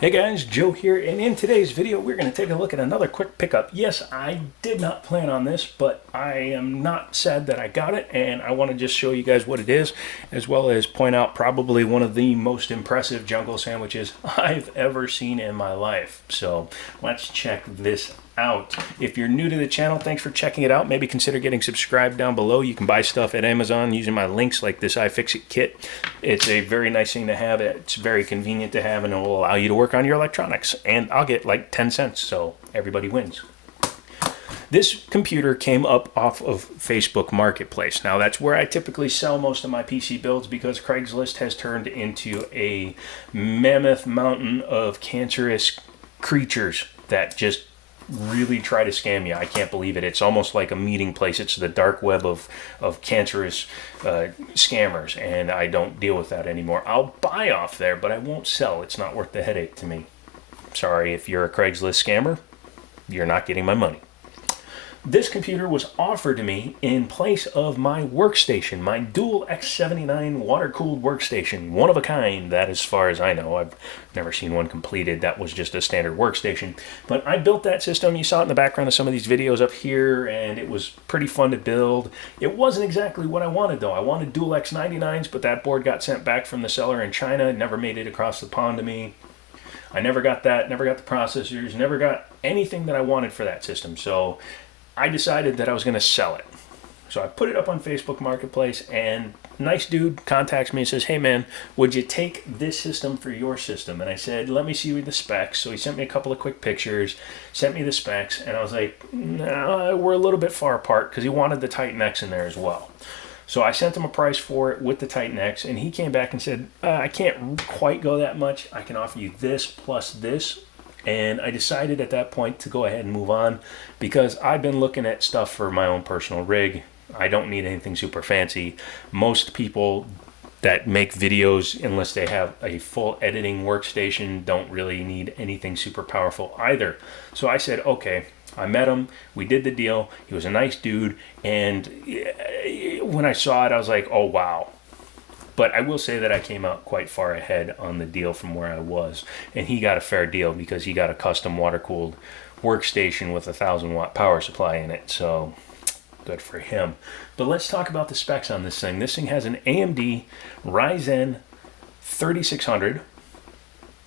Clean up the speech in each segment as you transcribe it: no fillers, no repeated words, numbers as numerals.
Hey guys, Joe here, and in today's video we're going to take a look at another quick pickup. Yes, I did not plan on this, but I am not sad that I got it, and I want to just show you guys what it is, as well as point out probably one of the most impressive jungle sandwiches I've ever seen in my life. So let's check this out. If you're new to the channel, thanks for checking it out. Maybe consider getting subscribed down below. You can buy stuff at Amazon using my links like this iFixit kit. It's a very nice thing to have. It's very convenient to have, and it will allow you to work on your electronics. And I'll get like 10 cents, so everybody wins. This computer came up off of Facebook Marketplace. Now that's where I typically sell most of my PC builds because Craigslist has turned into a mammoth mountain of cancerous creatures that just really try to scam you. I can't believe it. It's almost like a meeting place. It's the dark web of cancerous scammers, and I don't deal with that anymore. I'll buy off there, but I won't sell. It's not worth the headache to me. Sorry, if you're a Craigslist scammer, you're not getting my money. This computer was offered to me in place of my workstation, my Dual X79 water-cooled workstation, one of a kind, that as far as I know. I've never seen one completed. That was just a standard workstation. But I built that system. You saw it in the background of some of these videos up here, and it was pretty fun to build. It wasn't exactly what I wanted, though. I wanted Dual X99s, but that board got sent back from the seller in China. It never made it across the pond to me. I never got that, never got the processors, never got anything that I wanted for that system. So I decided that I was going to sell it. So I put it up on Facebook Marketplace, and nice dude contacts me and says, hey man, would you take this system for your system? And I said, let me see the specs. So he sent me a couple of quick pictures, sent me the specs, and I was like, no, we're a little bit far apart, because he wanted the Titan X in there as well. So I sent him a price for it with the Titan X, and he came back and said, I can't quite go that much. I can offer you this plus this. And I decided at that point to go ahead and move on, because I've been looking at stuff for my own personal rig. I don't need anything super fancy. Most people that make videos, unless they have a full editing workstation, don't really need anything super powerful either. So I said, okay. I met him, we did the deal, he was a nice dude, and when I saw it, I was like, oh wow. But I will say that I came out quite far ahead on the deal from where I was. And he got a fair deal because he got a custom water-cooled workstation with a 1,000-watt power supply in it. So good for him. But let's talk about the specs on this thing. This thing has an AMD Ryzen 3600.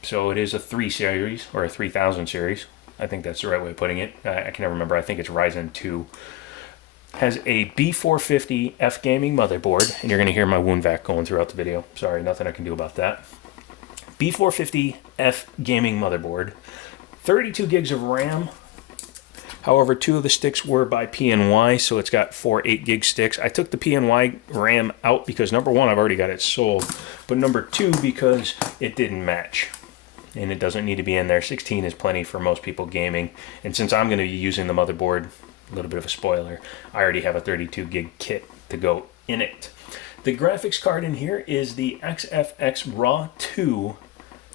So it is a 3 series, or a 3000 series. I think that's the right way of putting it. I can never remember. I think it's Ryzen 2. Has a B450F gaming motherboard, and you're going to hear my wound vac going throughout the video. Sorry, nothing I can do about that. B450F gaming motherboard, 32 gigs of RAM. However, 2 of the sticks were by PNY, so it's got 4 8-gig sticks. I took the PNY RAM out because, number one, I've already got it sold, but number two, because it didn't match. And it doesn't need to be in there. 16 is plenty for most people gaming. And since I'm going to be using the motherboard, a little bit of a spoiler, I already have a 32 gig kit to go in it. The graphics card in here is the XFX RAW 2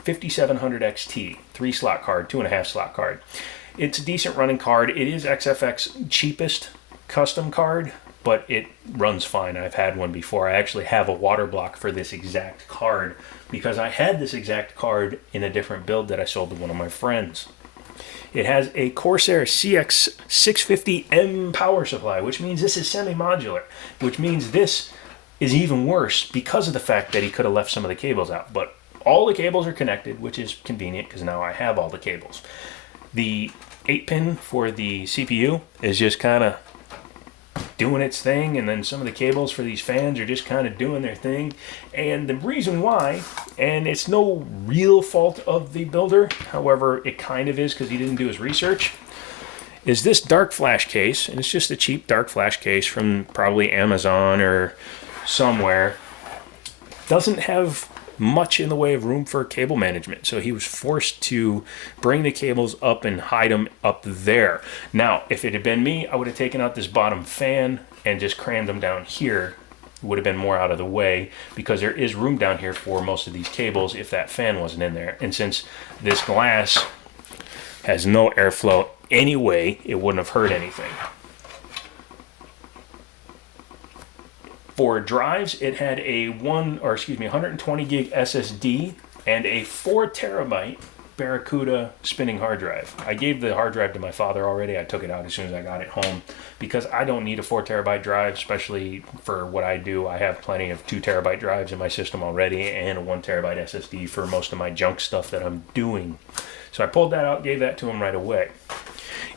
5700 XT, 3-slot card, 2.5 slot card. It's a decent running card. It is XFX cheapest custom card, but it runs fine. I've had one before. I actually have a water block for this exact card because I had this exact card in a different build that I sold to one of my friends. It has a Corsair CX650M power supply, which means this is semi-modular, which means this is even worse because of the fact that he could have left some of the cables out. But all the cables are connected, which is convenient because now I have all the cables. The 8-pin for the CPU is just kind of doing its thing, and then some of the cables for these fans are just kind of doing their thing. And the reason why, and it's no real fault of the builder, however it kind of is because he didn't do his research, is this dark flash case, and it's just a cheap dark flash case from probably Amazon or somewhere, doesn't have much in the way of room for cable management, so he was forced to bring the cables up and hide them up there. Now, if it had been me, I would have taken out this bottom fan and just crammed them down here. It would have been more out of the way because there is room down here for most of these cables if that fan wasn't in there. And since this glass has no airflow anyway, it wouldn't have hurt anything. For drives, it had a 120 gig SSD and a 4 terabyte Barracuda spinning hard drive. I gave the hard drive to my father already. I took it out as soon as I got it home because I don't need a 4 terabyte drive, especially for what I do. I have plenty of 2 terabyte drives in my system already and a 1 terabyte SSD for most of my junk stuff that I'm doing. So I pulled that out, gave that to him right away.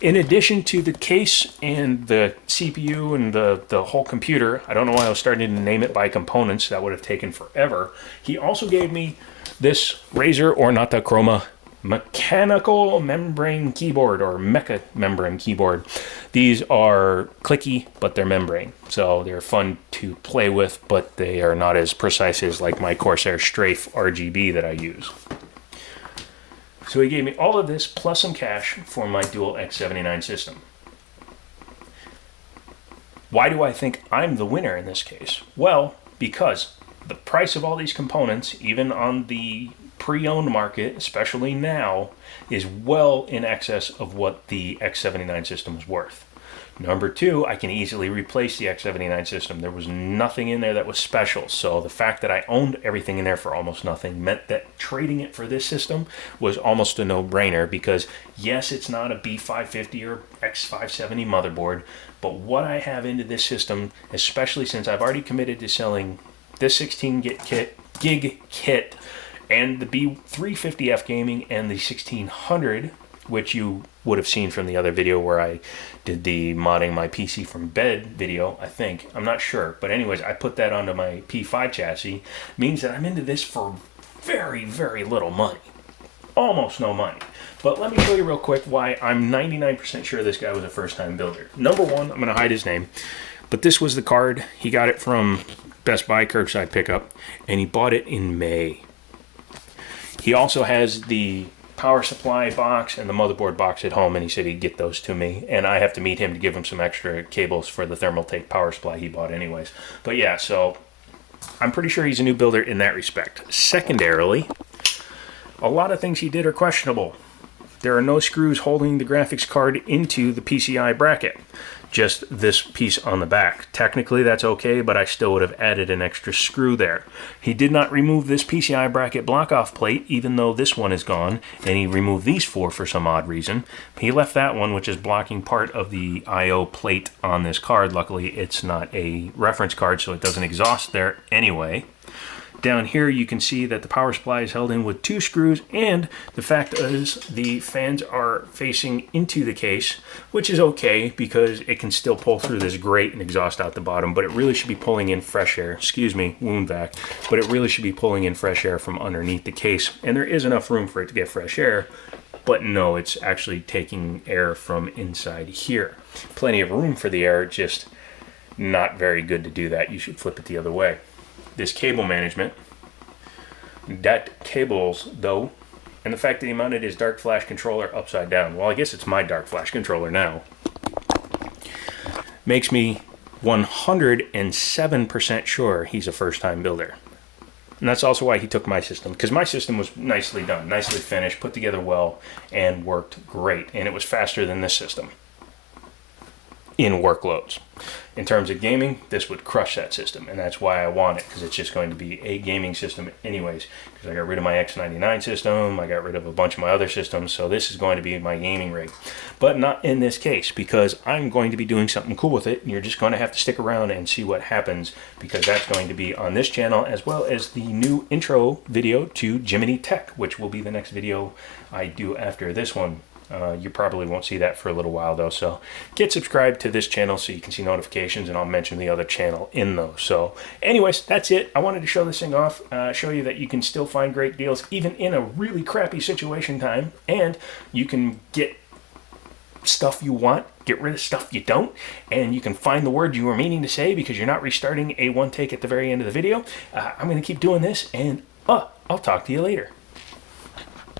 In addition to the case and the CPU and the whole computer, I don't know why I was starting to name it by components. That would have taken forever. He also gave me this Razer Ornata Chroma mechanical membrane keyboard, or mecha membrane keyboard. These are clicky, but they're membrane. So they're fun to play with, but they are not as precise as like my Corsair Strafe RGB that I use. So he gave me all of this plus some cash for my dual X79 system. Why do I think I'm the winner in this case? Well, because the price of all these components, even on the pre-owned market, especially now, is well in excess of what the X79 system is worth. Number two, I can easily replace the X79 system. There was nothing in there that was special. So the fact that I owned everything in there for almost nothing meant that trading it for this system was almost a no-brainer because, yes, it's not a B550 or X570 motherboard, but what I have into this system, especially since I've already committed to selling this 16 gig kit and the B350F Gaming and the 1600, which you would have seen from the other video where I did the modding my PC from bed video, I think. I'm not sure. But anyways, I put that onto my P5 chassis. Means that I'm into this for very, very little money. Almost no money. But let me show you real quick why I'm 99% sure this guy was a first-time builder. Number one, I'm going to hide his name. But this was the card. He got it from Best Buy curbside pickup. And he bought it in May. He also has the power supply box and the motherboard box at home, and he said he'd get those to me, and I have to meet him to give him some extra cables for the Thermaltake power supply he bought anyways. But yeah, so I'm pretty sure he's a new builder in that respect. Secondarily, a lot of things he did are questionable. There are no screws holding the graphics card into the PCI bracket, just this piece on the back. Technically that's okay, but I still would have added an extra screw there. He did not remove this PCI bracket block-off plate, even though this one is gone, and he removed these four for some odd reason. He left that one, which is blocking part of the I/O plate on this card. Luckily, it's not a reference card, so it doesn't exhaust there anyway. Down here you can see that the power supply is held in with 2 screws, and the fact is the fans are facing into the case, which is okay because it can still pull through this grate and exhaust out the bottom, but it really should be pulling in fresh air. Excuse me, wound vac. But it really should be pulling in fresh air from underneath the case, and there is enough room for it to get fresh air, but no, it's actually taking air from inside here. Plenty of room for the air, just not very good to do that. You should flip it the other way. This cable management, that cables though, and the fact that he mounted his Dark Flash controller upside down, well, I guess it's my Dark Flash controller now, makes me 107% sure he's a first-time builder. And that's also why he took my system, because my system was nicely done, nicely finished, put together well, and worked great, and it was faster than this system in workloads. In terms of gaming, this would crush that system, and that's why I want it, because it's just going to be a gaming system anyways, because I got rid of my X99 system, I got rid of a bunch of my other systems, so this is going to be my gaming rig. But not in this case, because I'm going to be doing something cool with it, and you're just going to have to stick around and see what happens, because that's going to be on this channel, as well as the new intro video to Jiminy Tech, which will be the next video I do after this one. You probably won't see that for a little while though, so get subscribed to this channel so you can see notifications, and I'll mention the other channel in those. So anyways, that's it. I wanted to show this thing off, show you that you can still find great deals even in a really crappy situation time, and you can get stuff you want, get rid of stuff you don't, and you can find the word you were meaning to say because you're not restarting a one take at the very end of the video. I'm going to keep doing this, and I'll talk to you later.